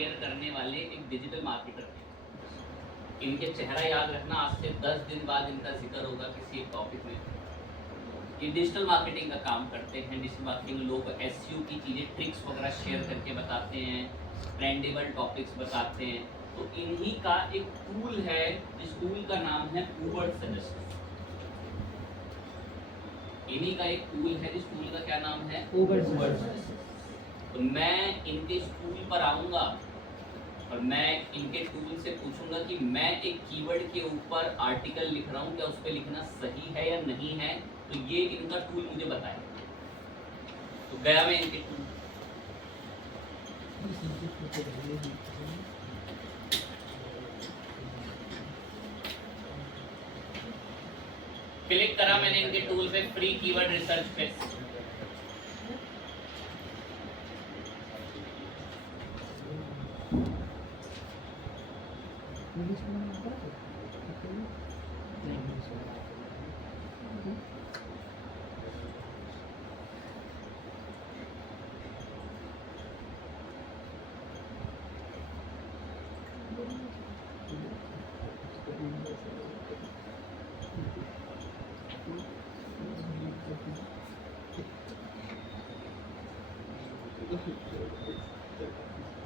Share करने वाले एक डिजिटल मार्केटर थे। इनके चेहरा याद रखना, आज से 10 दिन बाद इनका जिक्र होगा किसी एक टॉपिक में। ये डिजिटल मार्केटिंग का काम करते हैं। डिजिटल मार्केटिंग लोग एसईओ की चीज़ें, ट्रिक्स वगैरह शेयर करके बताते हैं, ट्रेंडेबल टॉपिक्स बताते हैं। तो इन्हीं का एक टूल है, जिस टूल का नाम है ऊबर सजेस्ट। इन्हीं का एक टूल है, जिस टूल का क्या नाम है? Uber suggest. तो मैं इनके इस टूल पर आऊँगा और मैं इनके टूल से पूछूंगा कि मैं एक कीवर्ड के ऊपर आर्टिकल लिख रहा हूँ, क्या उस पर लिखना सही है या नहीं है। तो ये इनका टूल मुझे बताए। तो गया मैं इनके टूल, क्लिक करा मैंने इनके टूल पे, फ्री कीवर्ड रिसर्च पे।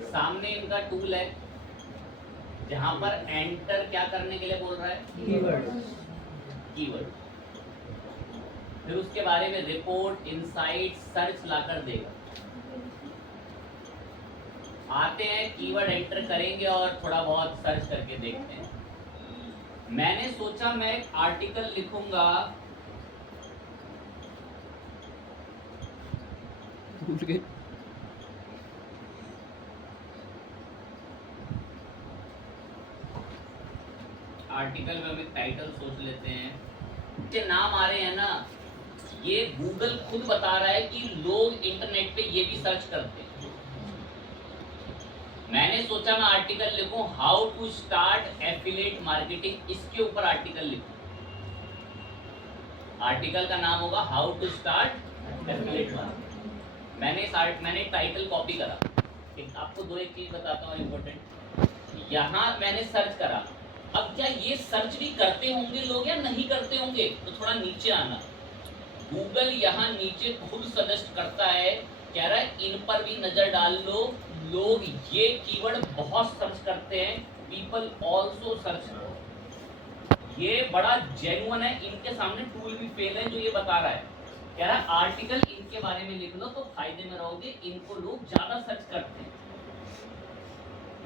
सामने इनका टूल है, जहां पर एंटर क्या करने के लिए बोल रहा है? कीवर्ड। फिर उसके बारे में रिपोर्ट, इनसाइट, सर्च लाकर देगा। आते हैं, कीवर्ड एंटर करेंगे और थोड़ा बहुत सर्च करके देखते हैं। मैंने सोचा मैं एक आर्टिकल लिखूंगा, आर्टिकल में हम एक टाइटल सोच लेते हैं। ये नाम आ रहे हैं ना, ये गूगल खुद बता रहा है कि लोग इंटरनेट पे ये भी सर्च करते हैं। मैंने सोचा मैं आर्टिकल लिखूं, how to start affiliate marketing, इसके ऊपर आर्टिकल लिखूं। आर्टिकल का नाम होगा how to start affiliate marketing. मैंने टाइटल कॉपी करा। आपको एक चीज बताता हूँ इम्पोर्टेंट। यहाँ मैंने सर्च करा। अब क्या ये सर्च भी करते होंगे लोग या नहीं करते होंगे? तो थोड़ा नीचे आना। गूगल यहाँ नीचे खुद सजेस्ट करता है, कह रहा है इन पर भी नजर डाल लो, लोग ये कीवर्ड बहुत सर्च करते हैं, पीपल ऑल्सो सर्च। ये बड़ा जेन्युइन है, इनके सामने टूल भी फेल है जो ये बता रहा है। कह रहा है आर्टिकल इनके बारे में लिख लो तो फायदे में रहोगे, इनको लोग ज्यादा सर्च करते हैं।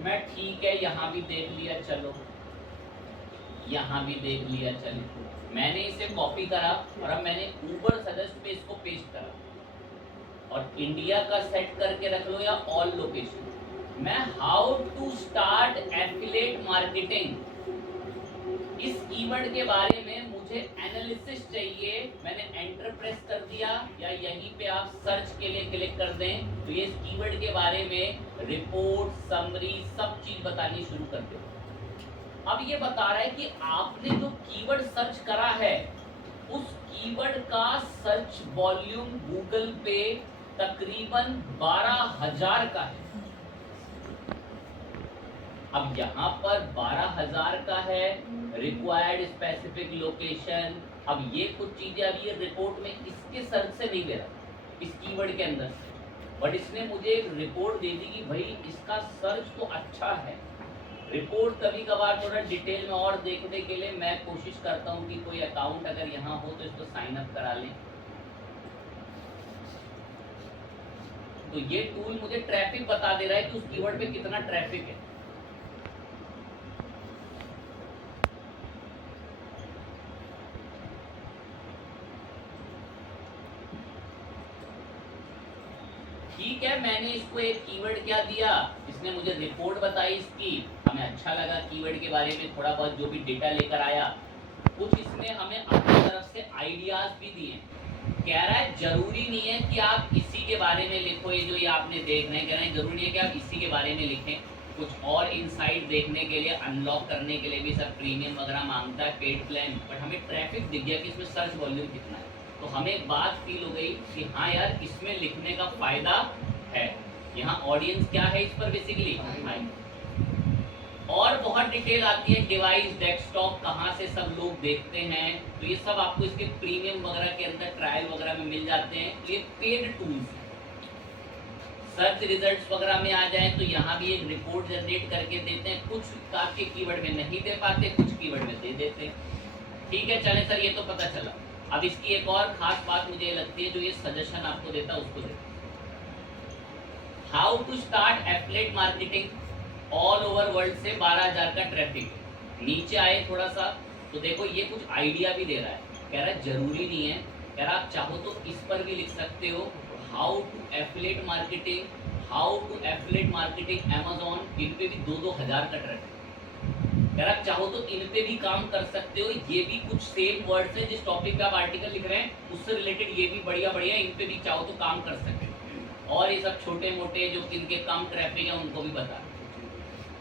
मैं ठीक है, यहाँ भी देख लिया, चलो यहाँ भी देख लिया, चलो। मैंने इसे कॉपी करा और अब मैंने ऊबर सजेस्ट पे इसको पेस्ट करा और इंडिया का सेट करके रख लो या ऑल लोकेशन। मैं how to start affiliate marketing, इस कीवर्ड के बारे में मुझे एनालिसिस चाहिए। मैंने एंटर प्रेस कर दिया या यहीं पे आप सर्च के लिए क्लिक कर दें तो ये इस कीवर्ड के बारे में रिपोर्ट, समरी, सब चीज बतानी शुरू कर दे। अब ये बता रहा है कि आपने जो कीवर्ड सर्च करा है उस कीवर्ड का सर्च वॉल्यूम गूगल पे तकरीबन 12,000 का है। अब यहाँ पर 12,000 का है, रिक्वायर्ड स्पेसिफिक लोकेशन। अब ये कुछ चीजें अब ये रिपोर्ट में इसके सर्च से नहीं दे रहा, इस कीवर्ड के अंदर से, बट इसने मुझे एक रिपोर्ट दे दी कि भाई इसका सर्च तो अच्छा है। रिपोर्ट कभी कभार थोड़ा डिटेल में और देखने के लिए मैं कोशिश करता हूं कि कोई अकाउंट अगर यहाँ हो तो इसको साइन अप करा लें। तो ये टूल मुझे ट्रैफिक बता दे रहा है कि उस कीवर्ड पे कितना ट्रैफिक है। ठीक है, मैंने इसको एक कीवर्ड क्या दिया, इसने मुझे रिपोर्ट बताई इसकी, हमें अच्छा लगा कीवर्ड के बारे में थोड़ा बहुत जो भी डेटा लेकर आया, कुछ इसने हमें अपनी तरफ से आइडियाज भी दिए। कह रहा है जरूरी नहीं है कि आप इसी के बारे में लिखो, ये जो ये आपने देखना है, कह रहे हैं जरूरी नहीं है कि आप इसी के बारे में लिखें, कुछ और इनसाइट देखने के लिए, अनलॉक करने के लिए भी सब प्रीमियम वगैरह मांगता है, पेड प्लान। बट हमें ट्रैफिक दिख गया कि इसमें सर्च वॉल्यूम कितना है, तो हमें एक बात फील हो गई कि हाँ यार इसमें लिखने का फायदा है। यहाँ ऑडियंस क्या है इस पर बेसिकली हाई। और बहुत डिटेल आती है, डिवाइस डेस्कटॉप कहाँ से सब लोग देखते हैं, तो ये सब आपको इसके प्रीमियम वगैरह के अंदर ट्रायल वगैरह में मिल जाते हैं। ये पेड टूल्स। सर्च रिजल्ट्स वगैरह में आ जाए तो यहाँ भी एक रिपोर्ट जनरेट करके देते हैं, कुछ आपके कीवर्ड में नहीं दे पाते, कुछ कीवर्ड में दे देते हैं। ठीक है, चले सर ये तो पता चला। अब इसकी एक और खास बात मुझे लगती है, जो ये सजेशन आपको देता है उसको देता। How to start affiliate marketing all over world से 12,000 का ट्रैफिक। नीचे आए थोड़ा सा तो देखो ये कुछ आइडिया भी दे रहा है, कह रहा है जरूरी नहीं है, कह रहा आप चाहो तो इस पर भी लिख सकते हो, how to affiliate marketing, how to affiliate marketing Amazon, इन पे भी 2-2 हज़ार का ट्रैफिक। कह रहा चाहो तो इन पे भी काम कर सकते हो, ये भी कुछ सेम वर्ड्स हैं, जिस टॉपिक पे आप आर्टिकल लिख रहे हैं उससे रिलेटेड ये भी बढ़िया बढ़िया, इन पे भी चाहो तो काम कर सकते हो। और ये सब छोटे मोटे जो इनके कम ट्रैफिक है उनको भी बता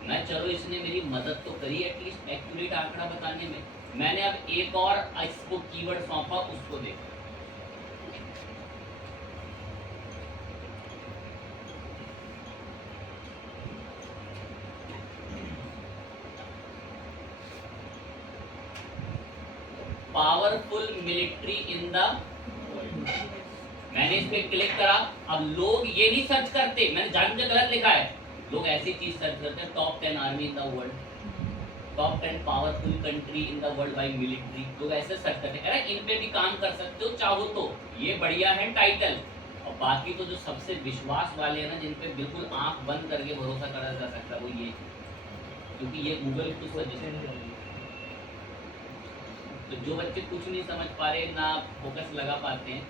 मैं, चलो इसने मेरी मदद तो करी एटलीस्ट एक्यूरेट आंकड़ा बताने में। मैंने अब एक और इसको कीवर्ड सौंपा, उसको देखो। पावरफुल मिलिट्री इन द, मैंने इस पे क्लिक करा। अब लोग ये नहीं सर्च करते, मैंने जानबूझ के गलत लिखा है, लोग ऐसी चीज सर्च करते हैं, top 10 army in the world, top 10 powerful country in the world by military, लोग ऐसे सर्च करते हैं। इन पे भी काम कर सकते हो चाहो तो, ये बढ़िया है टाइटल। और बाकी तो जो सबसे विश्वास वाले हैं ना, जिन पे बिल्कुल आंख बंद करके भरोसा करा जा सकता है, वो ये, क्योंकि ये गूगल खुद सजेशन। तो जो बच्चे कुछ नहीं समझ पा रहे, ना फोकस लगा पाते हैं,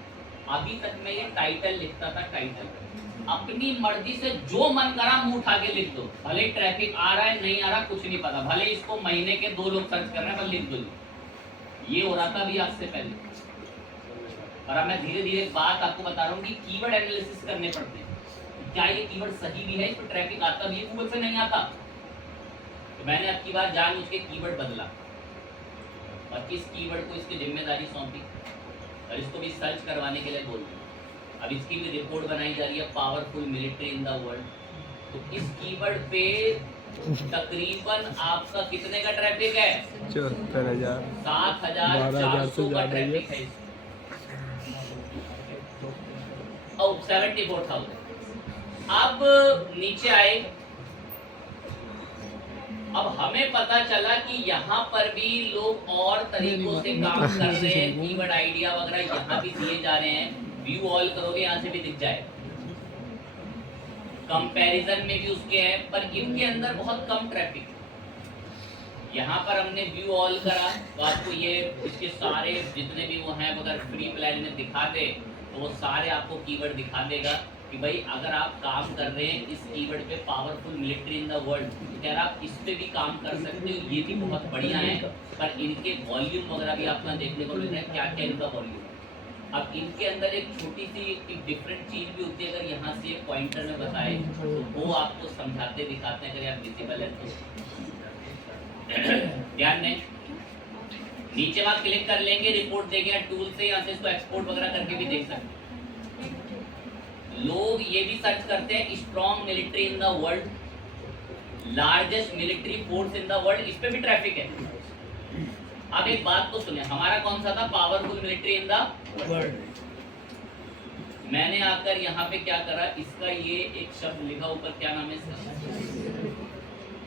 अभी तक मैं ये टाइटल लिखता था, टाइटल अपनी मर्जी से जो मन करा मुंह उठा के लिख दो, भले ट्रैफिक आ रहा है नहीं आ रहा कुछ नहीं पता, भले इसको महीने के 2 लोग सर्च कर रहे हैं, पर लिख दो। ये हो रहा था अभी आज से पहले। और अब मैं धीरे धीरे बात आपको बता रहा हूँ कि कीवर्ड एनालिसिस करने पड़ते हैं, क्या ये कीवर्ड सही भी है, इस पर ट्रैफिक आता भी है, गूगल से नहीं आता। तो मैंने अब की बार जानबूझ के कीवर्ड बदला और इस कीवर्ड को इसकी जिम्मेदारी सौंपी और इसको भी सर्च करवाने के लिए बोल दिया। अब इसकी भी रिपोर्ट बनाई जा रही है, powerful military in the world. तो इस कीवर्ड पे तकरीबन आपका कितने का ट्रैफिक है? 74,000 7,400 का ट्रैफिक है। 74,000। अब नीचे आए, अब हमें पता चला कि यहाँ पर भी लोग और तरीकों से काम कर रहे हैं, कीवर्ड आइडिया वगैरह यहाँ भी दिए जा रहे हैं। व्यू ऑल करोगे यहाँ से भी दिख जाए, कंपैरिजन में भी उसके हैं, पर इनके अंदर बहुत कम ट्रैफिक। यहाँ पर हमने व्यू ऑल करा तो आपको ये इसके सारे जितने भी वो हैं, अगर फ्री प्लान में दिखा दे तो वो सारे आपको कीवर्ड दिखा देगा कि भाई अगर आप काम कर रहे हैं इस कीवर्ड पे, powerful military in the world, तो यार आप इस पे भी काम कर सकते हो, ये भी बहुत बढ़िया है। पर इनके वॉल्यूम वगैरह भी आपको देखने को मिल रहा है, क्या क्या इनका वॉल्यूम। अब इनके अंदर एक छोटी सी एक डिफरेंट चीज भी होती है, अगर यहाँ से पॉइंटर में बताए तो वो आपको समझाते दिखाते हैं, अगर आप विजिबल है तो ध्यान दें। नीचे वहां क्लिक कर लेंगे, रिपोर्ट देंगे टूल से, यहाँ से इसको एक्सपोर्ट वगैरह करके भी देख सकते हैं। लोग ये भी सर्च करते हैं strong military in the world, largest military force in the world, इस पे भी ट्रैफिक है। अब एक बात तो सुनिए, हमारा कौन सा था? Powerful military in the world. मैंने आकर यहाँ पे क्या करा, इसका ये एक शब्द लिखा ऊपर, क्या नाम है इसका,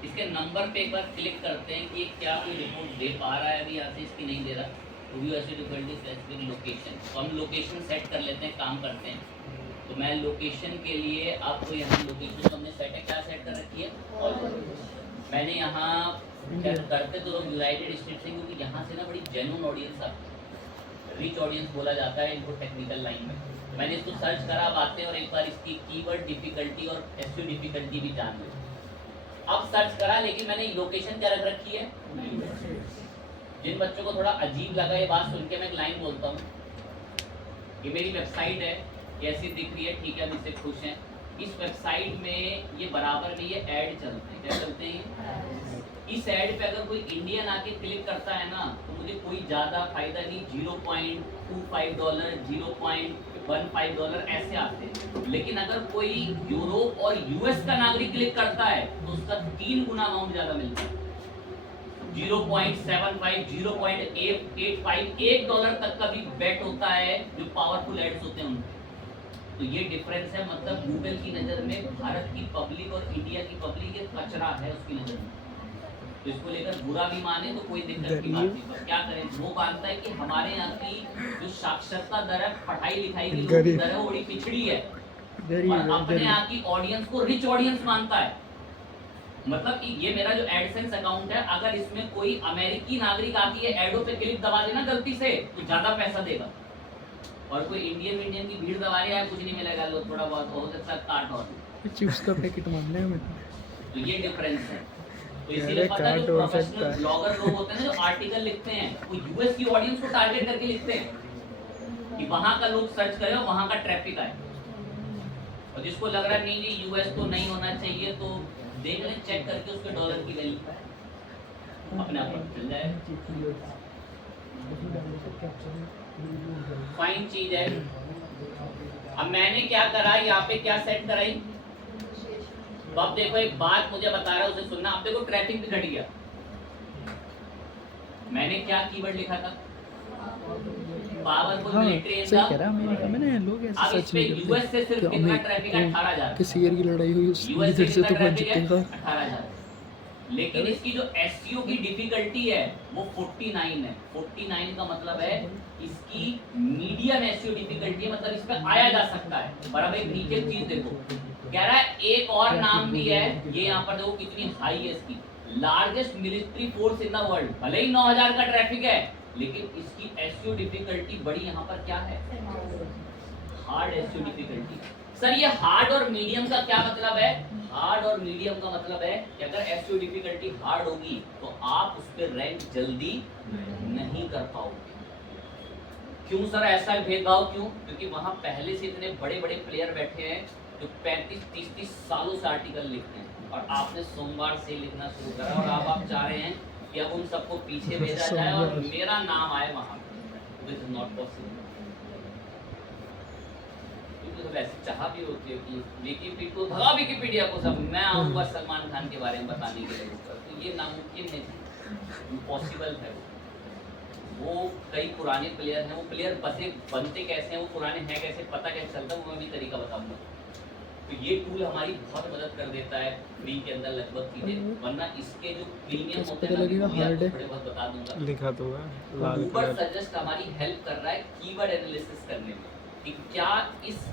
इसके नंबर पे एक बार क्लिक करते हैं कि क्या कोई रिपोर्ट दे पा रहा है, अभी यहाँ से इसकी नहीं दे रहा। लोकेशन, तो हम लोकेशन सेट कर लेते हैं, काम करते हैं। तो मैं लोकेशन के लिए आपको यहाँ लोकेशन तो हमने सेट है, क्या सेट कर रखी है, और मैंने यहाँ करते तो लोग यूनाइटेड स्टेट्स से, क्योंकि यहाँ से ना बड़ी जेन्युइन ऑडियंस आती है, रिच ऑडियंस बोला जाता है इनको टेक्निकल लाइन में। मैंने इसको सर्च करा, बातें, और एक बार इसकी कीवर्ड डिफिकल्टी और एसईओ डिफिकल्टी भी जान ली। अब सर्च करा, लेकिन मैंने लोकेशन क्या रख रखी है। जिन बच्चों को थोड़ा अजीब लगा ये बात सुन के, मैं एक लाइन बोलता हूँ, ये मेरी वेबसाइट है, कैसी दिख रही है, ठीक है, अब इससे खुश हैं, इस वेबसाइट में ये बराबर में ये ऐड चलते हैं, क्या चलते हैं? इस ऐड पे अगर कोई इंडियन आके क्लिक करता है ना तो मुझे कोई ज़्यादा फायदा नहीं, $0.25, $0.15 ऐसे आते हैं। लेकिन अगर कोई यूरोप और यूएस का नागरिक क्लिक करता है तो उसका 3 गुना अमाउंट ज़्यादा मिलता है, 0.75, 0.885, $1 तक का भी बेट होता है जो पावरफुल एड्स होते हैं उनके। तो ये डिफरेंस है, मतलब गूगल की नज़र में भारत की पब्लिक और इंडिया की पब्लिक ये कचरा है उसकी नज़र में। तो इसको लेकर बुरा भी माने तो कोई दिक्कत की बात नहीं, पर क्या करें, वो मानता है कि हमारे यहाँ की जो साक्षरता दर है, पढ़ाई लिखाई की लोगों की दर है, बड़ी पिछड़ी है, और अपने यहाँ की ऑडियंस को रिच ऑडियंस मानता है। मतलब ये मेरा जो एडसेंस अकाउंट है, अगर इसमें कोई अमेरिकी नागरिक आके ये एडो पे क्लिक दबा देना गलती से तो ज्यादा पैसा देगा, और कोई इंडियन की भीड़ दबा रही है कुछ नहीं मिलेगा, लो थोड़ा बहुत हो सकता है काट और चिप्स का पैकेट मांगना है हमें। तो ये डिफरेंस है। तो इसीलिए पता है जो प्रोफेशनल ब्लॉगर लोग होते हैं ना, जो आर्टिकल लिखते हैं, वो यूएस की ऑडियंस को टारगेट करके लिखते हैं कि वहां का लोग सर्च करे और वहां का ट्रैफिक आए, और जिसको लग रहा है नहीं जी यूएस तो नहीं होना चाहिए तो देख लें, चेक करके उसके डॉलर की वैल्यू अपने आप पता चल जाए। फाइन चीज है। अब मैंने क्या करा, यहाँ पे क्या सेट कराई, तो अब देखो एक बात मुझे बता रहा है उसे सुनना। अब देखो ट्रैफिक भी घट गया, मैंने क्या कीवर्ड लिखा था, पावरफुल मिलिट्री इन सही कह रहा है, अमेरिका में ना लोग ऐसे अब इस पे यूएस से सिर्फ कितना ट्रैफिक है, 18,000। किसी ईयर की लड़ाई हुई उस यूएस इधर से तो पहुंच ट्रैफिक है चुकेगा 18,000, लेकिन इसकी जो एसईओ की डिफिकल्टी है वो 49 है। 49 का मतलब है इसकी मीडियम एसईओ डिफिकल्टी है, मतलब इस पे आया जा सकता है। बराबर एक नीचे चीज देखो, कह रहा है एक और नाम भी है, ये यहाँ पर देखो कितनी हाई है इसकी, largest military force in the world. भले ही 9,000 का ट्रैफिक है, लेकिन इसकी एसईओ डिफिकल्टी बड़ी यहाँ पर क्या है, हार्ड एसईओ डिफिकल्टी। सर ये हार्ड और मीडियम का क्या मतलब है? हार्ड और मीडियम का मतलब है कि अगर एसईओ डिफिकल्टी हार्ड होगी तो आप उस पर रैंक जल्दी नहीं कर पाओगे। क्यों सर ऐसा भेदभाव क्यों? क्योंकि वहां पहले से इतने बड़े बड़े प्लेयर बैठे हैं जो 35-30 सालों से आर्टिकल लिखते हैं, और आपने सोमवार से लिखना शुरू करा, और अब आप चाह रहे हैं कि अब उन सबको पीछे भेजा जाए और मेरा नाम आए वहां। This is not possible. तो वैसे चाह भी होती है कि विकीपीडिया को भगा, विकीपीडिया को सब मैं आऊंगा सलमान खान के बारे में बताने के लिए, तो ये नामुमकिन है, इम्पॉसिबल है। वो कई पुराने प्लेयर हैं, वो प्लेयर बनते कैसे हैं, वो पुराने हैं कैसे, पता कैसे चलता है, वो मैं भी तरीका बताऊंगा। तो ये टूल हमारी बहुत मदद कर देता है फ्री के अंदर लगभग चीजें, वरना इसके जो प्रीमियम होते हैं थोड़े बहुत बता दूंगा, लिखा तो है गूगल सजेस्ट हमारी हेल्प कर रहा है कीवर्ड एनालिसिस करने में कि क्या इस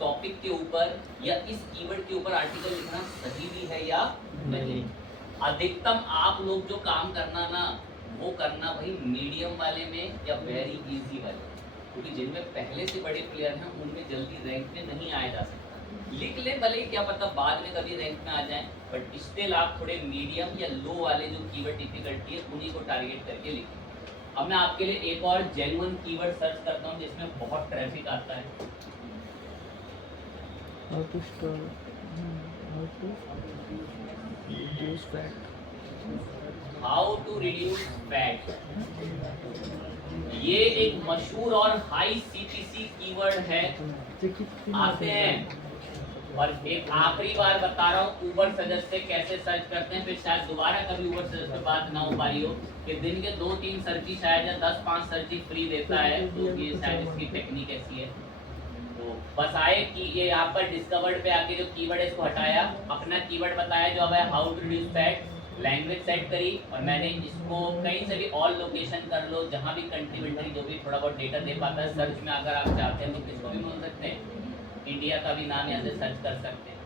टॉपिक के ऊपर या इस कीवर्ड के ऊपर आर्टिकल लिखना सही भी है या नहीं। अधिकतम आप लोग जो काम करना ना, वो करना भाई मीडियम वाले में या वेरी इजी वाले, क्योंकि जिनमें पहले से बड़े प्लेयर हैं उनमें जल्दी रैंक में नहीं आया जा सकता। लिख ले भले, क्या पता बाद में कभी रैंक में आ जाए, बट स्टिल आप थोड़े मीडियम या लो वाले जो कीवर्ड डिफिकल्टी है उन्हीं को टारगेट करके लिखें। अब मैं आपके लिए एक और जेन्युइन कीवर्ड सर्च करता हूँ जिसमें बहुत ट्रैफिक आता है। How to reduce fat. How to reduce fat, ये एक मशहूर और हाई सीपीसी कीवर्ड है, आते हैं। और एक आखिरी बार बता रहा हूँ, ऊबर सजेस्ट से कैसे सर्च करते हैं, फिर शायद दोबारा कभी ऊबर सजेस्ट पे बात ना हो पाई हो कि दिन के 2-3 सर्ची शायद या 10-5 सर्ची फ्री देता है, तो ये शायद इसकी टेक्निक ऐसी है। तो बस आए कि ये यहाँ पर डिस्कवर्ड पे आके जो कीवर्ड है इसको हटाया, अपना कीवर्ड बताया जो अब है how to reduce fat, language set करी, और मैंने इसको कहीं से भी ऑल लोकेशन कर लो, जहाँ भी कंट्रीब्यूटरी जो भी थोड़ा बहुत डेटा दे पाता है। सर्च में अगर आप चाहते हैं तो किसको भी बोल सकते हैं, इंडिया का भी नाम यहाँ से सर्च कर सकते हैं।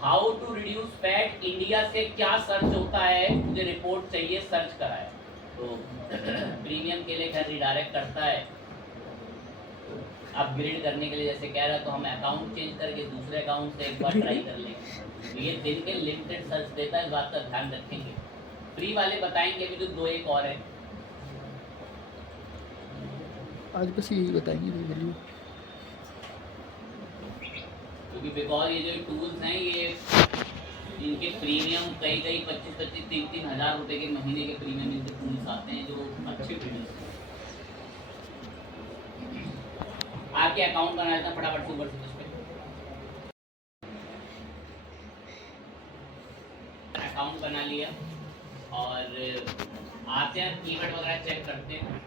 How to reduce fat, India से क्या सर्च होता है, मुझे रिपोर्ट चाहिए, सर्च कराया तो प्रीमियम के लिए घर रिडायरेक्ट करता है। अपग्रेड करने के लिए जैसे कह रहा है तो हम अकाउंट चेंज करके दूसरे अकाउंट से एक बार ट्राई कर लेंगे। तो ये दिन के लिमिटेड सर्च देता है, इस बात का ध्यान रखेंगे। फ्री वाले बताएंगे अभी जो 2-1 और है, आज बस यही बताएंगे। क्योंकि बिकॉज ये जो टूल्स हैं ये इनके प्रीमियम कई 25-25 3-3 हज़ार रुपए के महीने के प्रीमियम इनके टूल्स आते हैं जो अच्छे टूल्स हैं। आपके अकाउंट बना लेता फटाफट से ऊपर से उस पे अकाउंट बना लिया और आते हैं कीवर्ड वगैरह चेक करते हैं।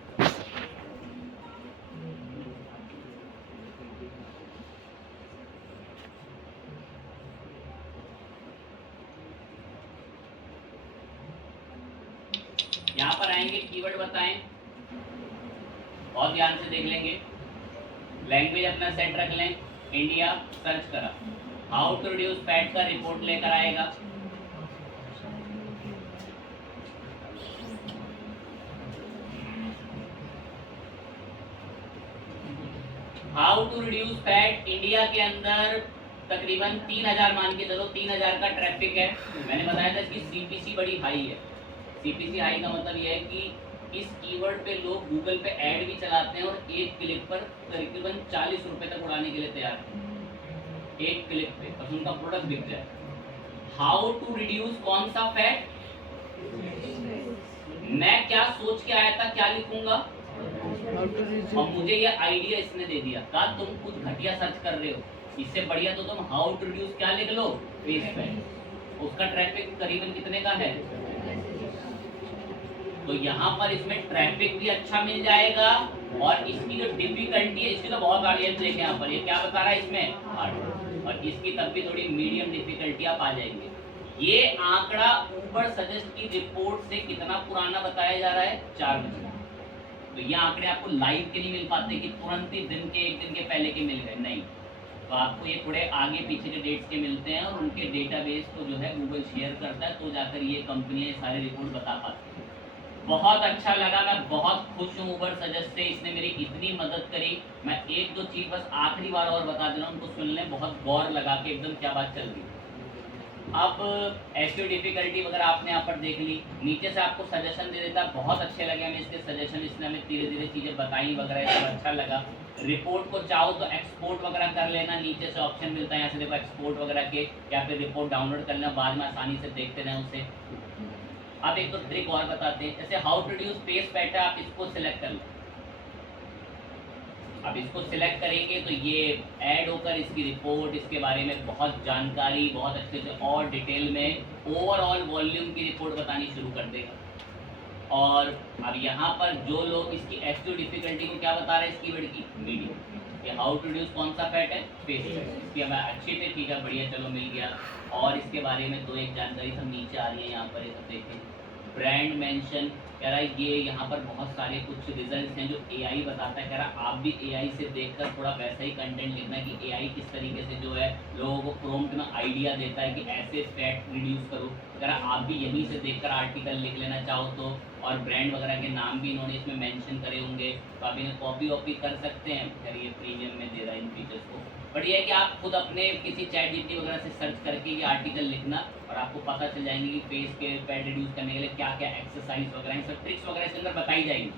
यहाँ पर आएंगे कीवर्ड बताएं, बहुत ध्यान से देख लेंगे। लैंग्वेज अपना सेट रख लें, इंडिया सर्च करा, हाउ टू रिड्यूस फैट का रिपोर्ट लेकर आएगा। How to reduce fat India के अंदर तकरीबन 3000 मान के चलो 3000 का ट्रैफिक है। मैंने बताया था इसकी सीपीसी बड़ी हाई है। सीपीसी हाई का मतलब यह है कि इस कीवर्ड पे लोग गूगल पे ऐड भी चलाते हैं और एक क्लिक पर तकरीबन 40 रुपए तक उड़ाने के लिए तैयार हैं। एक क्लिक पे बस उनका प्रोडक्ट दिख जाए। हाउ टू रिड्यूस कौन सा फैट, मैं क्या सोच के आया था क्या लिखूंगा और मुझे ये आइडिया इसने दे दिया। कहा तुम कुछ घटिया सर्च कर रहे हो, इससे बढ़िया तो तुम हाउ टू रिड्यूस क्या लिख लो, फेस फैट। उसका ट्रैफिक करीबन कितने का है, तो यहाँ पर इसमें ट्रैफिक भी अच्छा मिल जाएगा और इसकी जो डिफिकल्टी है इसकी तो बहुत ऑडियंस देखे यहाँ पर, ये क्या बता रहा है इसमें हार्ड, और इसकी तब भी थोड़ी मीडियम डिफिकल्टी आप आ जाएंगे। ये आंकड़ा ऊबर सजेस्ट की रिपोर्ट से कितना पुराना बताया जा रहा है, 4 महीने। तो ये आंकड़े आपको लाइव के नहीं मिल पाते कि तुरंत ही दिन के 1 दिन के पहले के मिल गए, नहीं। तो आपको ये थोड़े आगे पीछे के डेट्स के मिलते हैं और उनके डेटाबेस को जो है गूगल शेयर करता है, तो जाकर ये कंपनियां सारे रिपोर्ट बता पाती हैं। बहुत अच्छा लगा, मैं बहुत खुश हूँ ऊबर सजेस्ट से, इसने मेरी इतनी मदद करी। मैं 1-2 चीज़ बस आखिरी बार और बता दे रहा हूँ, उनको सुन लें, बहुत गौर लगा के एकदम क्या बात चल रही। अब एसईओ डिफिकल्टी वगैरह आपने यहाँ पर देख ली, नीचे से आपको सजेशन दे देता, बहुत अच्छे लगे हमें इसके सजेशन, इसने हमें धीरे धीरे चीज़ें बताई वगैरह, सब अच्छा लगा। रिपोर्ट को चाहो तो एक्सपोर्ट वगैरह कर लेना, नीचे से ऑप्शन मिलता है यहाँ से देखो एक्सपोर्ट वगैरह के, या फिर रिपोर्ट डाउनलोड कर लेना, बाद में आसानी से देखते रहें उसे। अब एक तो ट्रिक और बताते हैं, जैसे how to reduce face fat है, आप इसको सिलेक्ट कर लें। अब इसको सिलेक्ट करेंगे तो ये ऐड होकर इसकी रिपोर्ट, इसके बारे में बहुत जानकारी, बहुत अच्छे से और डिटेल में ओवरऑल वॉल्यूम की रिपोर्ट बतानी शुरू कर देगा। और अब यहाँ पर जो लोग इसकी एसईओ डिफिकल्टी को क्या बता रहे हैं, इस कीवर्ड की मीडियम, ये हाउ टू रिड्यूस कौन सा फैट है, फेस फैट। इसकी हमें अच्छे से ठीक है, बढ़िया, चलो मिल गया। और इसके बारे में 2-1 जानकारी सब नीचे आ रही है यहाँ पर, ये सब देखें। ब्रांड मेंशन कह रहा है, ये यहाँ पर बहुत सारे कुछ रिजल्ट्स हैं जो एआई बताता है। कह रहा आप भी एआई से देखकर थोड़ा वैसा ही कंटेंट लिखना कि एआई किस तरीके से जो है लोगों को प्रॉम्प्ट में आइडिया देता है कि ऐसे फैट रिड्यूस करो। कह रहा आप भी यहीं से देखकर आर्टिकल लिख लेना चाहो तो, और ब्रांड वगैरह के नाम भी इन्होंने इसमें मेंशन करे होंगे, तो आप इन्हें कॉपी वॉपी कर सकते हैं। खैर ये प्रीमियम में दे रहा है इन फीचर्स को, बट ये है कि आप खुद अपने किसी चैट जीपीटी वगैरह से सर्च करके ये आर्टिकल लिखना और आपको पता चल जाएंगे कि फेस के फैट रिड्यूस करने के लिए क्या क्या एक्सरसाइज वगैरह, सब ट्रिक्स वगैरह इसके अंदर बताई जाएंगी।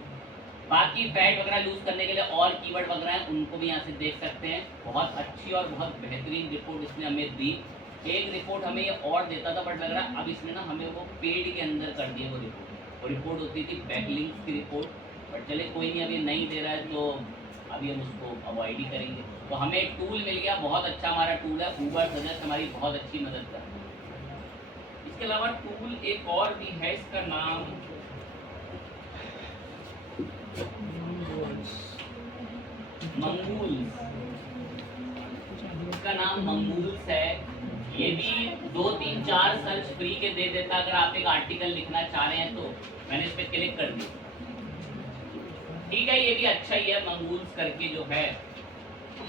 बाकी फैट वगैरह लूज करने के लिए और कीवर्ड वगैरह हैं, उनको भी यहाँ से देख सकते हैं। बहुत अच्छी और बहुत बेहतरीन रिपोर्ट इसने हमें दी। एक रिपोर्ट हमें ये और देता था, बट लग रहा है अब इसने ना हमें वो पेड के अंदर कर दिया। वो रिपोर्ट होती थी बैकलिंक्स की रिपोर्ट, बट चले कोई नहीं, अभी नहीं दे रहा है तो अभी हम उसको अवॉइड ही करेंगे। तो हमें एक टूल मिल गया, बहुत अच्छा हमारा टूल है ऊबर सजेस्ट, हमारी बहुत अच्छी मदद कर रहा है। इसके अलावा टूल एक और भी है, इसका नाम मंगूल्स, इसका नाम मंगूल्स है। ये भी 2-3-4 सर्च फ्री के दे देता अगर आप एक आर्टिकल लिखना चाह रहे हैं तो। मैंने इस पर क्लिक कर दिया, ठीक है, ये भी अच्छा ही है मंगूल्स करके जो है,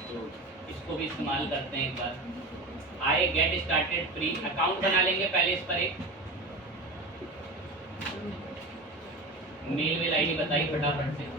तो इसको भी इस्तेमाल करते हैं एक बार। आए गेट स्टार्टेड फ्री, अकाउंट बना लेंगे पहले इस पर। एक मेल आईडी बताइए फटाफट से।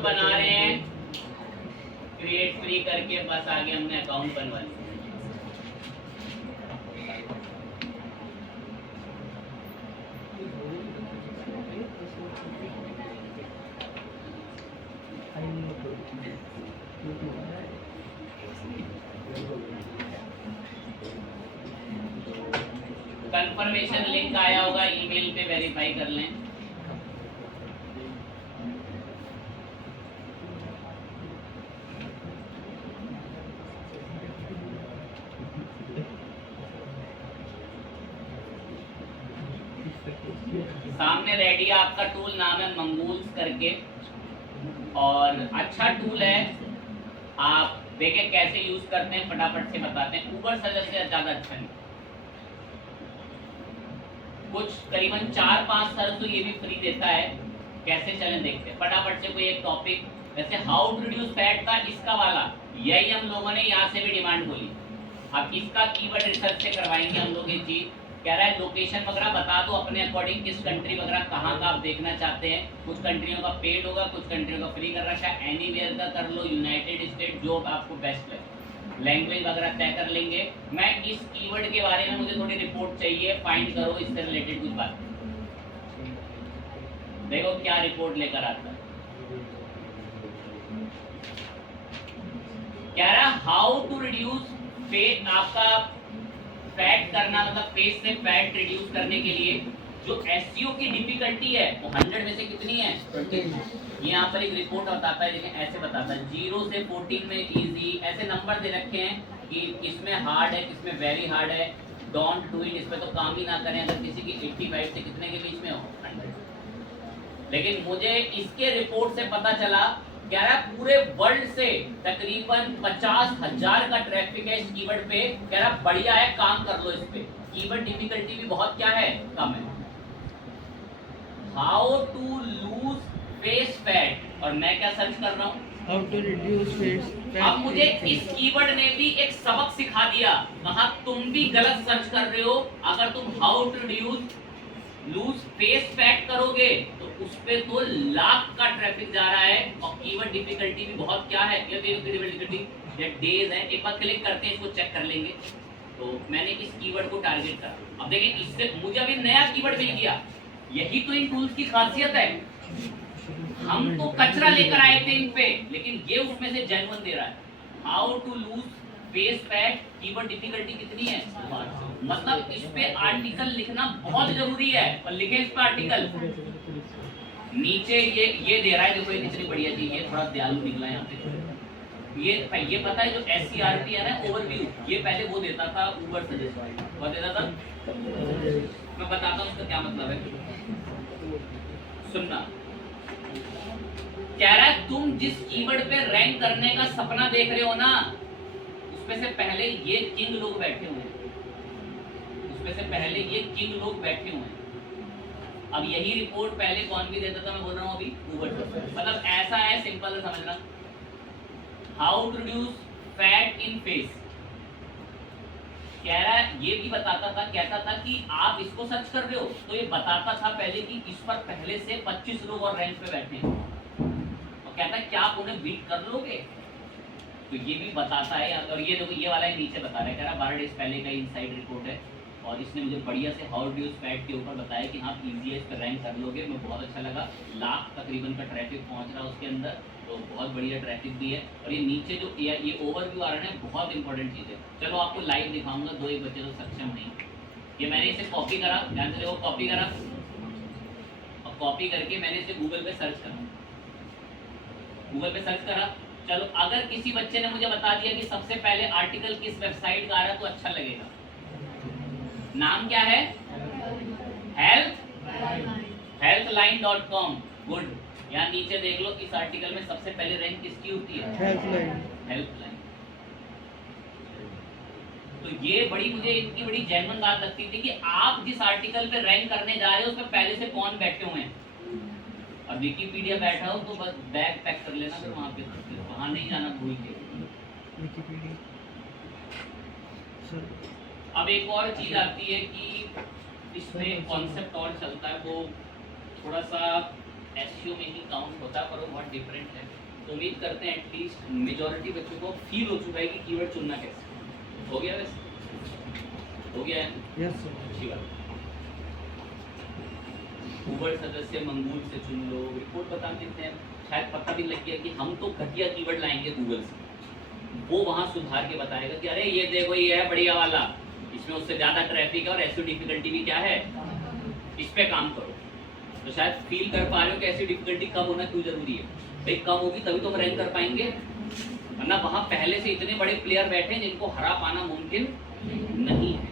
अकाउंट बना रहे हैं, क्रिएट फ्री करके बस आगे हमने अकाउंट बनवा लिया। कंफर्मेशन लिंक आया होगा ईमेल पे, वेरीफाई कर लें। सामने रेडी है आपका टूल, नाम है मंगूल्स करके, और अच्छा टूल है। आप देखें कैसे यूज करते हैं, फटाफट से बताते हैं। ऊबर सर्विस से ज्यादा अच्छा नहीं, कुछ करीबन 4-5 साल तो ये भी फ्री देता है। कैसे चलें देखते हैं फटाफट से। कोई एक टॉपिक, जैसे हाउ टू रिड्यूस फैट का इसका वाला, यही हम लोगों ने यहाँ से भी डिमांड बोली। अब इसका कीवर्ड रिसर्च से करवाएंगे हम लोग ये चीज। कह रहा है लोकेशन वगैरह बता दो अपने अकॉर्डिंग, किस कंट्री वगैरह कहाँ का आप देखना चाहते हैं। कुछ कंट्रियों का पेड होगा, कुछ कंट्रियों का फ्री कर रखा है। एनीवेयर का कर लो, यूनाइटेड स्टेट, जो आपको बेस्ट लगे। लैंग्वेज वगैरह तय कर लेंगे। मैं इस कीवर्ड के बारे में मुझे थोड़ी रिपोर्ट चाहिए, फाइंड करो इससे रिलेटेड कुछ बात। देखो क्या रिपोर्ट लेकर आता है। कह रहा हाउ टू रिड्यूस फैट, आपका फैट करना मतलब फेस से फैट रिड्यूस करने के लिए जो एसईओ की डिफिकल्टी है वो 100 में से कितनी है? 20। ये यहाँ पर एक रिपोर्ट बताता है, लेकिन ऐसे बताता है 0 से 14 में इजी, ऐसे नंबर दे रखे हैं कि किसमें हार्ड है, किसमें वेरी हार्ड है। डोंट डू इट, इस पे तो काम ही ना करें अगर किसी की 85 से कितने के बीच में हो, 100। लेकिन मुझे इसके रिपोर्ट से पता चला, कह रहा है पूरे वर्ल्ड से तकरीबन 50,000 का ट्रैफिक है इस कीवर्ड पे। कह रहा बढ़िया है, काम कर लो इस पे। कीवर्ड डिफिकल्टी भी बहुत क्या है, कम है। How to lose face fat, और मैं क्या सर्च कर रहा हूँ, how to reduce face fat. अब मुझे इस कीवर्ड ने भी एक सबक सिखा दिया। कहा तुम भी गलत सर्च कर रहे हो। अगर तुम how to reduce lose face fat करोगे तो उस पे तो लाख का ट्रैफिक जा रहा है, और कीवर्ड डिफिकल्टी भी बहुत क्या है, ये डिफिकल्टी ये डेज है। एक बार क्लिक करते हैं, इसको चेक कर लेंगे। तो मैंने इस कीवर्ड को टारगेट करा। अब देखिए इससे मुझे अभी नया कीवर्ड मिल गया। यही तो इन टूल्स की खासियत है। हम तो कचरा लेकर आए थे इन पे, लेकिन ये उसमें से जेन्युइन दे रहा है। How to lose face fat, keyword difficulty कितनी है, मतलब इस पे आर्टिकल लिखना बहुत जरूरी है। और लिखे इस पे आर्टिकल, नीचे ये दे रहा है। देखो ये कितनी बढ़िया चीज है, थोड़ा दयालु निकला यहाँ पे। ये पता है जो SCRP है ना, ओवरव्यू, ये पहले वो देता था ऊबर सजेस्ट, वो देता था। मैं बताता हूँ उसका क्या मतलब है, सुनना। कह रहा है तुम जिस कीवर्ड पे रैंक करने का सपना देख रहे हो ना, उसमें से पहले ये किंग लोग बैठे हुए हैं, उसमें से पहले ये किंग लोग बैठे हुए हैं। अब यही रिपोर्ट पहले कौन भी देता था, मैं बोल रहा हूँ अभी ऊबर। मतलब ऐसा है, सिंपल है समझना। How to reduce fat in face, कह रहा है ये भी बताता था, कहता था कि आप इसको सर्च कर रहे हो तो ये बताता था पहले कि इस पर पहले से 25 लोग और रैंक पे बैठे हैं, और कहता है क्या आप उन्हें बीट कर लोगे। तो ये भी बताता है। और ये लोग ये वाला ही नीचे बता रहा है, कह रहा 12 डेज पहले का इनसाइड रिपोर्ट है, और इसने मुझे बढ़िया से हाउ रिड्यूस फैट के ऊपर बताया कि हाँ इजी है, इस पर रैंक कर लोगे। मैं बहुत अच्छा लगा। लाख तकरीबन का ट्रैफिक पहुंच रहा है उसके अंदर, तो बहुत बढ़िया ट्रैफिक भी है। और ये नीचे जो ये ओवरव्यू आ रहा है, बहुत इंपॉर्टेंट चीज़ है। चलो आपको लाइव दिखाऊंगा, 2-1 बच्चे तो सक्षम नहीं। ये मैंने इसे कॉपी करा, ध्यान से देखो, कॉपी करा, और कॉपी करके मैंने इसे गूगल पे सर्च करा, गूगल पे सर्च करा। चलो अगर किसी बच्चे ने मुझे बता दिया कि सबसे पहले आर्टिकल किस वेबसाइट का आ रहा है तो अच्छा लगेगा। नाम क्या है, healthline.com। गुड। यहाँ नीचे देख लो, इस आर्टिकल में सबसे पहले रैंक किसकी होती है, हेल्पलाइन। तो ये बड़ी मुझे इनकी बड़ी जेन्युइन बात लगती थी कि आप जिस आर्टिकल पे रैंक करने जा रहे हो उसमें पहले से कौन बैठे हुए हैं। और विकिपीडिया बैठा हो तो बस बैग पैक कर लेना, फिर वहाँ पे वहाँ नहीं जाना भूल के। अब एक और चीज आती है कि इसमें कॉन्सेप्ट और चलता है, वो थोड़ा सा एसईओ में ही काउंट होता है, पर वो बहुत डिफरेंट है। तो उम्मीद करते हैं एटलीस्ट मेजॉरिटी बच्चों को फील हो चुका है कि कीवर्ड चुनना कैसे। हो गया वैसे? हो गया है? Yes sir. अच्छी बात। गूगल सदस्य मंगूल से चुन लो, रिपोर्ट बता देते हैं, शायद पता भी लग गया कि हम तो घटिया कीवर्ड लाएंगे गूगल से, वो वहाँ सुधार के बताएगा कि अरे ये देखो ये है बढ़िया वाला, इसमें उससे ज़्यादा ट्रैफिक है और एसईओ डिफिकल्टी भी क्या है, इस पे काम करो। तो शायद फील कर पा रहे हो कि एसईओ डिफिकल्टी कम होना क्यों जरूरी है। भाई कम होगी तभी तो हम रैंक कर पाएंगे, वरना वहाँ पहले से इतने बड़े प्लेयर बैठे हैं जिनको हरा पाना मुमकिन नहीं है।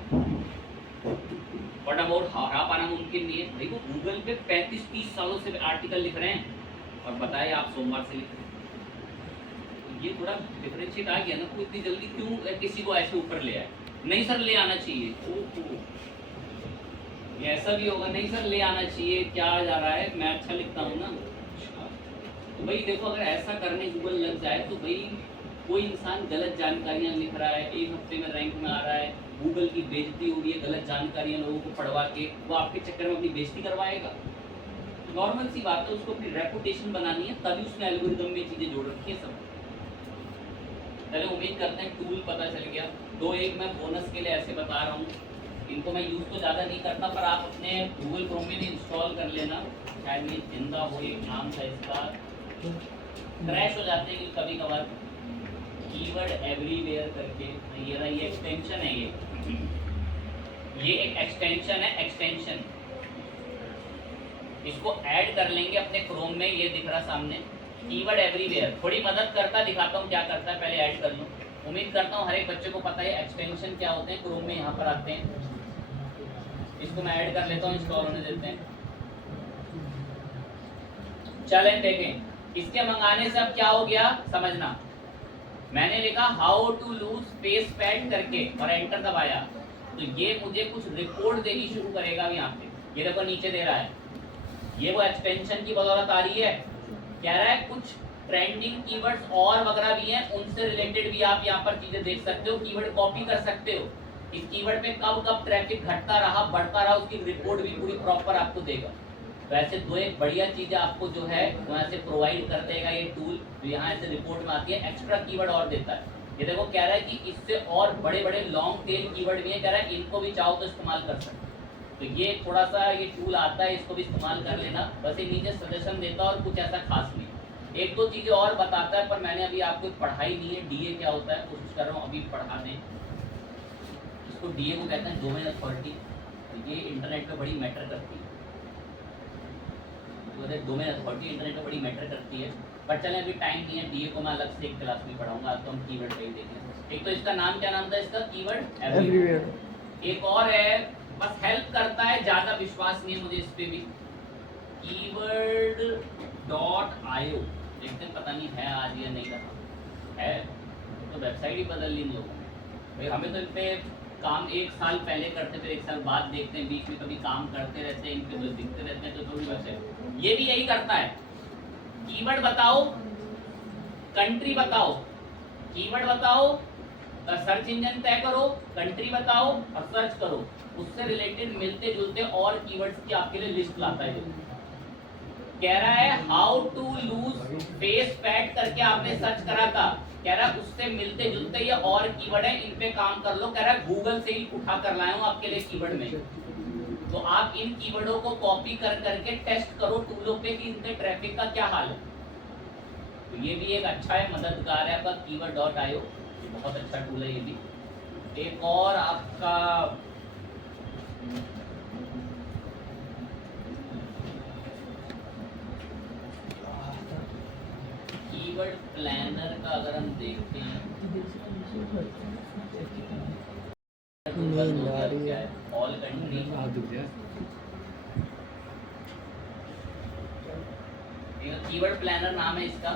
बट अबाउट हरा पाना मुमकिन नहीं है भाई, वो गूगल पे 35-30 सालों से आर्टिकल लिख रहे हैं और बताए आप सोमवार से लिख रहे हैं। ये थोड़ा डिफरेंशिएट आ गया ना, तो इतनी जल्दी क्यों किसी को ऐसे ऊपर ले आए? नहीं सर ले आना चाहिए, ये ऐसा भी होगा, नहीं सर ले आना चाहिए, क्या जा रहा है, मैं अच्छा लिखता हूँ ना। तो भाई देखो अगर ऐसा करने गूगल लग जाए तो भाई कोई इंसान गलत जानकारियाँ लिख रहा है, एक हफ्ते में रैंक में आ रहा है, गूगल की बेइज्जती हो रही है गलत जानकारियाँ लोगों को पढ़वा के, वो आपके चक्कर में अपनी बेइज्जती करवाएगा। नॉर्मल सी बात है, उसको अपनी रेपुटेशन बनानी है, तभी उसने एल्गोरिदम में चीज़ें जोड़ रखी है सब। चलो उम्मीद करते हैं टूल पता चल गया। दो एक मैं बोनस के लिए ऐसे बता रहा हूँ, इनको मैं यूज़ तो ज़्यादा नहीं करता, पर आप अपने गूगल क्रोम में इंस्टॉल कर लेना। शायद ये जिंदा हो, एक नाम था इसका, क्रैश हो जाते हैं कभी कभार, कीवर्ड एवरीवेयर करके। ये रहा, ये एक्सटेंशन है, ये एक एक्सटेंशन है, एक्सटेंशन इसको ऐड कर लेंगे अपने क्रोम में। ये दिख रहा सामने कीवर्ड एवरीवेयर, थोड़ी मदद करता, दिखाता हूँ क्या करता है, पहले ऐड कर लूँ। उम्मीद करता हूँ हर एक बच्चे को पता है एक्सटेंशन क्या होते हैं, क्रोम में यहाँ पर आते हैं। इसको मैं ऐड कर लेता हूँ, इंस्टॉल होने देते हैं। चलें देखें, इसके मंगाने से अब क्या हो गया समझना। मैंने लिखा how to lose face pad करके और एंटर दबाया, तो ये मुझे कुछ रिपोर्ट देनी शुरू करेगा। यहाँ पे ये देखो नीचे दे रहा है, ये वो एक्सटेंशन की बदौलत आ रही है। कह रहा है कुछ ट्रेंडिंग कीवर्ड्स और वगैरह भी हैं, उनसे रिलेटेड भी आप यहाँ पर चीजें देख सकते हो, कीवर्ड कॉपी कर सकते हो। इस कीवर्ड पे कब कब ट्रैफिक घटता रहा बढ़ता रहा उसकी रिपोर्ट भी पूरी प्रॉपर आपको देगा। वैसे दो एक बढ़िया चीजें आपको जो है वो ऐसे प्रोवाइड कर देगा ये टूल, जो यहाँ ऐसे रिपोर्ट में आती है। एक्स्ट्रा कीवर्ड और देता है। ये देखो कह रहा है कि इससे और बड़े बड़े लॉन्ग टेल कीवर्ड भी है, कह रहा है इनको भी चाहो तो इस्तेमाल कर सकते। तो ये थोड़ा सा ये टूल आता है, इसको भी इस्तेमाल कर लेना। बस ये नीचे सजेशन देता है और कुछ ऐसा खास नहीं। एक दो चीज़ें और बताता है, पर मैंने अभी आपको पढ़ाई नहीं है डीए क्या होता है, कोशिश कर रहा हूँ अभी पढ़ा दें इसको। डीए को कहते हैं डोमेन अथॉरिटी, ये इंटरनेट पे बड़ी मैटर करती है। तो डोमेन अथॉरिटी इंटरनेट पे बड़ी मैटर करती है, पर चलें अभी टाइम नहीं है, डीए को मैं अलग से एक क्लास में पढ़ाऊंगा। आज तो हम कीवर्ड पे ही देखें। एक तो इसका नाम क्या नाम था इसका, कीवर्ड एवरीवेयर। एक और है, बस हेल्प करता है, ज़्यादा विश्वास नहीं है मुझे इस पर भी, keyword.io। देखते हैं पता नहीं है आज या नहीं रहा है, तो वेबसाइट ही बदल ली इन लोगों ने। भाई हमें तो इन पर काम एक साल पहले करते थे, एक साल बाद देखते हैं, बीच में कभी काम करते रहते हैं, इन पे दिखते रहते हैं, तो थोड़ी वेबसाइट ये भी यही करता है। कीवर्ड बताओ, कंट्री बताओ, कीवर्ड बताओ, सर्च इंजन तय करो, कंट्री बताओ और सर्च करो, उससे रिलेटेड मिलते जुलते और कीवर्ड्स की आपके लिए लिस्ट लाता है। कह रहा है how to lose face fat करके आपने सर्च करा था, कह रहा है उससे मिलते जुलते ये और कीवर्ड है, इन पे काम कर लो। कह रहा है गूगल से ही उठा कर लाया हूं आपके लिए कीवर्ड में, तो आप इन कीवर्डों को कॉपी कर करके टेस्ट करो टूलों पे कि इनके ट्रैफिक का क्या हाल है। तो ये भी एक अच्छा है, मददगार है आपका keyword.io, बहुत अच्छा टूल है ये भी। एक और आपका कीवर्ड प्लानर का अगर हम देखते हैं, ऑल कंट्री, कीवर्ड प्लानर नाम है इसका।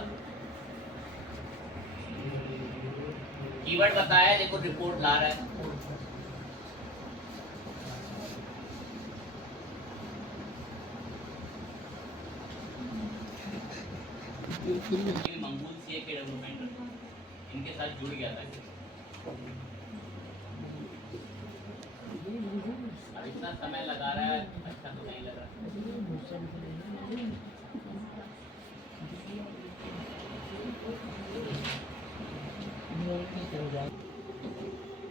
कीवर्ड बताया, देखो रिपोर्ट ला रहा है। ये मंगूल सीए के डेवलपमेंट इनके साथ जुड़ गया था। अब इतना समय लगा रहा है, अच्छा तो नहीं लग रहा।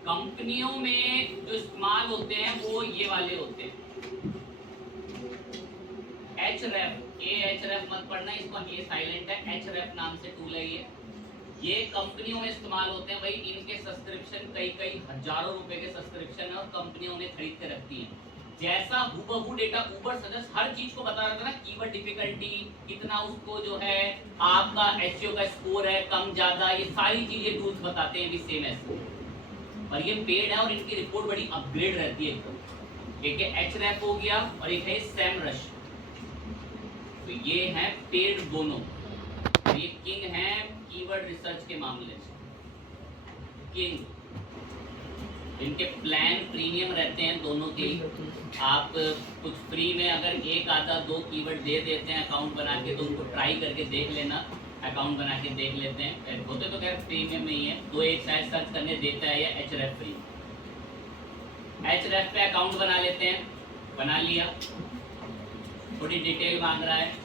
कंपनियों में जो इस्तेमाल होते हैं वो ये वाले होते हैं, एच रेफ मत पढ़ना, इसको ये साइलेंट है, एच रेफ नाम से टूल है ये कंपनियों में इस्तेमाल होते हैं भाई। इनके सब्सक्रिप्शन कई हजारों रुपए के सब्सक्रिप्शन है और कंपनियों ने खरीद के रखती है। जैसा हूबहू डेटा ऊबर सजेस्ट हर चीज को बता रहा था ना, कीवर्ड डिफिकल्टी कितना, उसको जो है आपका एसईओ का स्कोर है कम ज्यादा, ये सारी चीजें टूल्स बताते हैं भी सेम ऐसे। और ये पेड है और इनकी रिपोर्ट बड़ी अपग्रेड रहती है एकदम। एक है एचरेफ हो गया और एक है सैमरश, तो ये है पेड दोनों। ये किंग है कीवर्ड रिसर्च के मामले में, किंग। इनके प्लान प्रीमियम रहते हैं दोनों के। आप कुछ फ्री में अगर एक आधा दो कीवर्ड दे देते हैं अकाउंट बना के, तो उनको ट्राई करके देख लेना, अकाउंट बना के देख लेते हैं। होते तो खैर प्रीमियम में ही है, तो एक शायद सर्च करने देता है या एचरेफ फ्री। एचरेफ पे अकाउंट बना लेते हैं, बना लिया, थोड़ी डिटेल मांग रहा है।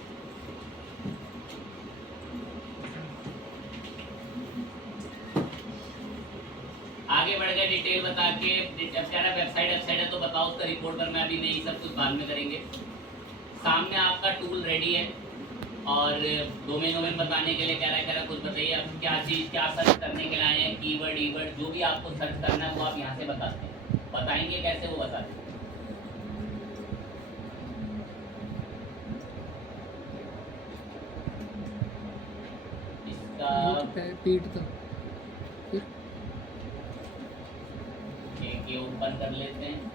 आगे बढ़ गए, डिटेल बता के वेबसाइट है तो बताओ उसका रिपोर्ट पर मैं अभी नहीं, सब कुछ बाद में करेंगे। सामने आपका टूल रेडी है और डोमेन बताने के लिए कह रहा है कुछ बताइए आप क्या चीज़ क्या सर्च करने के लिए आए हैं, कीवर्ड ईवर्ड जो भी आपको सर्च करना है वो आप यहाँ से बताते हैं, बताएंगे कैसे वो बताते हैं। इसका पीठ का ये ओपन कर लेते हैं।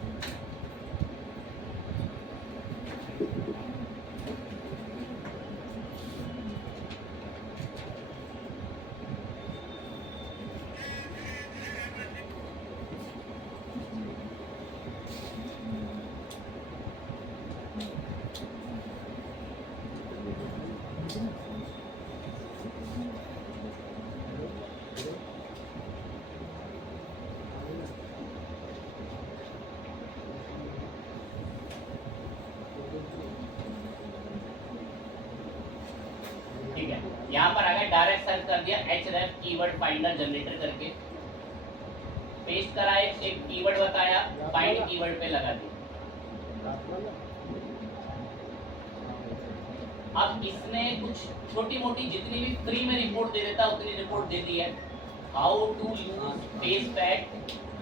ठीक है, यहाँ पर आ गया, डायरेक्ट सर्च कर दिया एचरेफ कीवर्ड फाइंडर जनरेटर करके, पेस्ट करा, एक कीवर्ड बताया, फाइंड कीवर्ड पे लगा दिया। अब इसने कुछ छोटी मोटी जितनी भी फ्री में रिपोर्ट दे देता उतनी रिपोर्ट दे दी है। How to use face pad,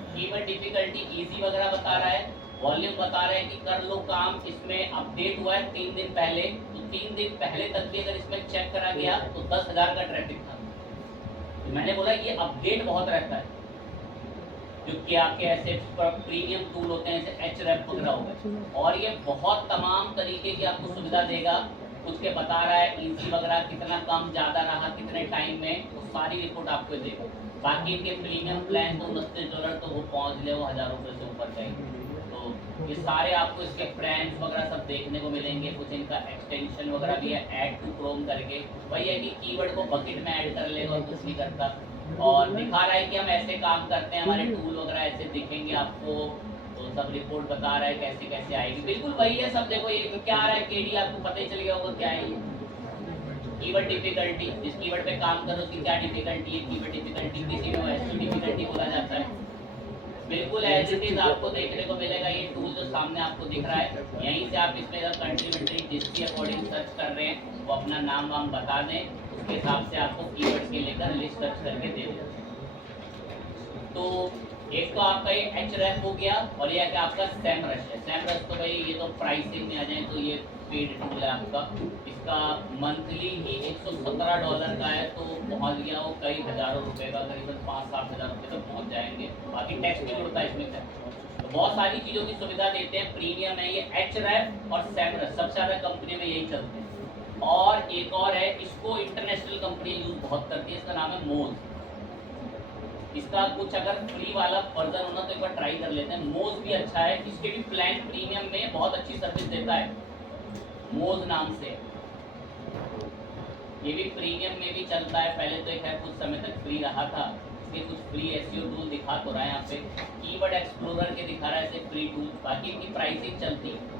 keyword difficulty easy वगैरह बता रहा है, वॉल्यूम बता रहा है कि कर लो काम। इसमें अपडेट हुआ है 3 दिन पहले, तो 3 दिन पहले तक भी अगर इसमें चेक करा गया तो 10,000 का ट्रैफिक था। तो मैंने बोला ये अपडेट बहुत रहता है, जो कि आपके ऐसे प्रीमियम टूल होते हैं जैसे एचरेफ वगैरह हो गए, और ये बहुत तमाम तरीके की आपको सुविधा देगा। कुछ के बता रहा है इजी वगैरह कितना कम ज़्यादा रहा कितने टाइम में, वो सारी रिपोर्ट आपको देगा। बाकी इनके प्रीमियम प्लान तो $29 तो वो पहुँच ले, वो 1000 रुपये से ऊपर जाएंगे। तो ये सारे आपको इसके ब्रांड्स वगैरह सब देखने को मिलेंगे। कुछ इनका एक्सटेंशन वगैरह भी है, ऐड टू क्रोम करके, वही है कि कीवर्ड को बकेट में ऐड कर लेगा और कुछ नहीं करता। और दिखा रहा है कि हम ऐसे काम करते हैं, हमारे टूल वगैरह ऐसे दिखेंगे आपको, तो सब रिपोर्ट बता रहा है कैसे कैसे आएगी। बिल्कुल वही है सब। देखो ये क्या आ रहा है, केडी आपको पता ही चल गया होगा क्या है ये कीवर्ड डिफिकल्टी। जिस कीवर्ड पे काम करो उसकी क्या डिफिकल्टी है, कीवर्ड डिफिकल्टी किसी में एसईओ डिफिकल्टी बोला जाता है। बिल्कुल एज इट इज आपको देखने को मिलेगा। ये टूल जो सामने आपको दिख रहा है, यहीं से आप इसमें कंट्रीब्यूटरी जिसके अकॉर्डिंग सर्च कर रहे हैं वो अपना नाम वाम बता दें, उसके हिसाब से आपको कीवर्ड्स के लेकर लिस्ट सर्च करके दे दें। तो एक तो आपका ये एचरेफ हो गया और ये है कि आपका सैमरश है। सैमरश तो भाई ये तो प्राइसिंग में आ जाए तो ये पेड टूल है आपका। इसका मंथली ही $117 का है, तो पहुंच गया वो कई हजारों रुपए का, करीबन 5-7 हज़ार रुपये तक पहुंच जाएंगे। बाकी टैक्स भी जुड़ता है इसमें। तो बहुत सारी चीज़ों की सुविधा देते हैं, प्रीमियम है ये एचरेफ और सैमरश, सबसे ज़्यादा कंपनी में यही चलते हैं। और एक और है, इसको इंटरनेशनल कंपनी यूज़ बहुत करती है, इसका नाम है मोज। इसका कुछ अगर फ्री वाला वर्जन होना तो एक बार ट्राई कर लेते हैं। मोज भी अच्छा है, इसके भी प्लान प्रीमियम में बहुत अच्छी सर्विस देता है, मोज नाम से। ये भी प्रीमियम में भी चलता है, पहले तो एक है कुछ समय तक फ्री रहा था। इसके कुछ फ्री एसईओ टूल दिखा तो रहा है यहाँ पे, कीवर्ड एक्सप्लोरर के दिखा रहा है ऐसे फ्री टूल, बाकी इनकी प्राइसिंग चलती है।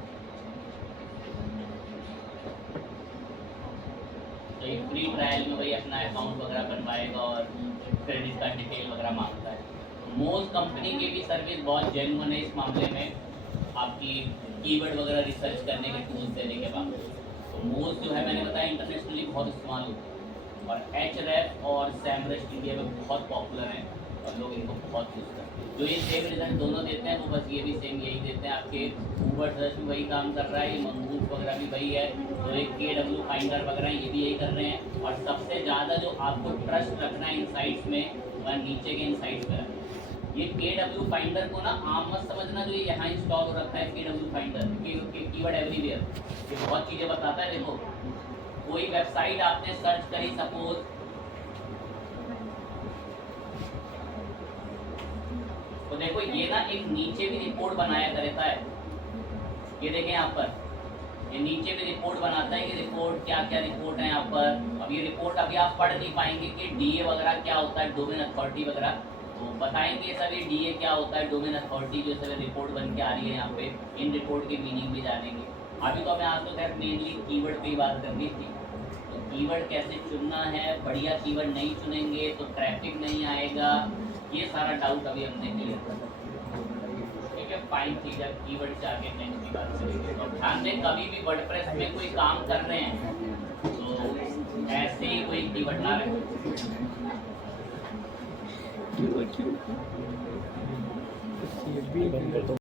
तो एक फ्री ट्रायल में भाई अपना अकाउंट वगैरह बनवाएगा और क्रेडिट कार्ड डिटेल वगैरह मांगता है। मोज कंपनी की भी सर्विस बहुत जेन्युइन है इस मामले में, आपकी कीवर्ड वगैरह रिसर्च करने के टूल्स देने के बाद। तो मोज जो है मैंने बताया इंटरनेशनली बहुत इस्तेमाल होती है, और Href और SEMrush इंडिया में बहुत पॉपुलर हैं और लोग इनको बहुत यूज़ करते हैं। जो ये सेम रिजल्ट दोनों देते हैं वो बस ये भी सेम यही देते हैं। आपके गूगल सर्च भी वही काम कर रहा है, ये मंगूस वगैरह भी वही है, तो एक KW फाइंडर वगैरह ये भी यही कर रहे हैं। और सबसे ज़्यादा जो आपको ट्रस्ट रखना है इन साइट्स में, वह नीचे के इन साइट्स पर है। ये KW फाइंडर को ना आम मत समझना, जो ये यहाँ इंस्टॉल हो रखा है KW फाइंडर कीवर्ड एवरीवेयर, ये बहुत चीज़ें बताता है। देखो कोई वेबसाइट आपने सर्च करी सपोज, तो देखो ये ना एक नीचे भी रिपोर्ट बनाया करता है। ये देखें यहाँ पर, ये नीचे भी रिपोर्ट बनाता है कि रिपोर्ट क्या क्या रिपोर्ट है यहाँ पर। अब ये रिपोर्ट अभी आप पढ़ नहीं पाएंगे कि DA वगैरह क्या होता है, डोमेन अथॉरिटी वगैरह, तो बताएंगे सर ये DA क्या होता है, डोमेन अथॉरिटी जो सर रिपोर्ट बन के आ रही है यहाँ पे, इन रिपोर्ट के मीनिंग भी जानेंगे। अभी तो हमें आज तो खैर मेनली कीवर्ड पे ही बात करनी थी। तो कीवर्ड कैसे चुनना है, बढ़िया कीवर्ड नहीं चुनेंगे तो ट्रैफिक नहीं आएगा, ये सारा डाउट अभी हमने क्लियर कर। ठीक है, फाइन चीज़ है, कीवर्ड से आगे नेक्स्ट की बात करेंगे। तो ध्यान दें कभी भी वर्डप्रेस में कोई काम कर रहे हैं तो ऐसे ही कोई कीवर्ड ना रखें।